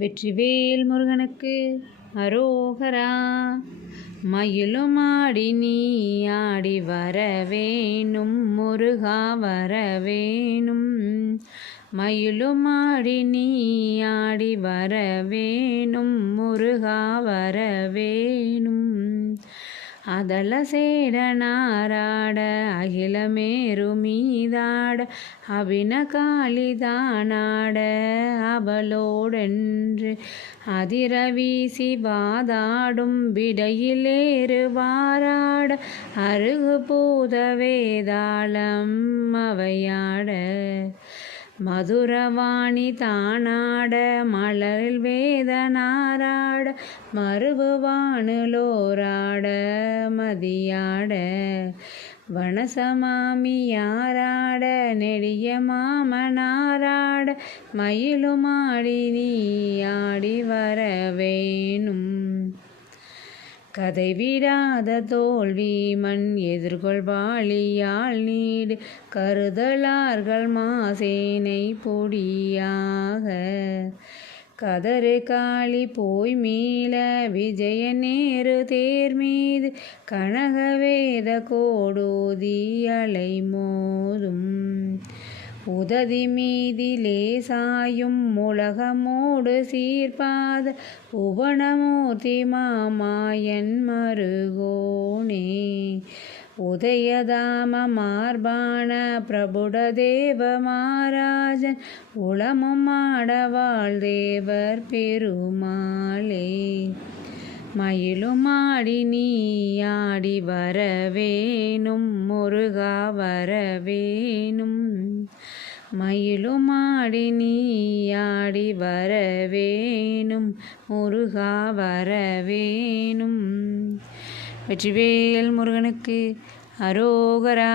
வெற்றிவேல் முருகனுக்கு அரோகரா. மயிலும் ஆடி நீ ஆடி வரவேணும் முருகா வரவேணும். மயிலும் ஆடி நீ ஆடி வரவேணும் முருகா வரவேணும். அதல சேடனாராட அகிலமேரு மீதாட அபின காளிதானாட அவளோடென்று அதிர வீசி வாதாடும் விடையிலேறு வாராட அருகு பூத வேதாளம் அவையாட மதுரவாணி தானாட மலரில் வேதனாராட மறுபுவானுலோராட மதியாட வனசமாமியாராட நெடிய மாமனாராட மயிலுமாடி நீ ஆடி வரவேணும். கதை விடாத தோல்வி மண் எதிர்கொள்வாளியால் நீடு கருதலார்கள் மாசேனை பொடியாக. கதறு காளி போய் மீள விஜய நேரு தேர் மீது கனகவேத கோடோதி அலை மோதும். உததி மீதிலே சாயும் உலகமோடு சீர்பாத புவனமூர்த்தி மாமாயன் மருகோனே. உதயதாம மார்பான பிரபுட தேவ மாராஜன் உளமும் ஆடவாள் தேவர் பெருமாளே. மயிலும் ஆடி நீ ஆடி வரவேணும் முருகா வரவேணும். மயிலும் ஆடி நீ ஆடி வரவேணும் முருகா வரவேணும். வெற்றிவேல் முருகனுக்கு அரோகரா.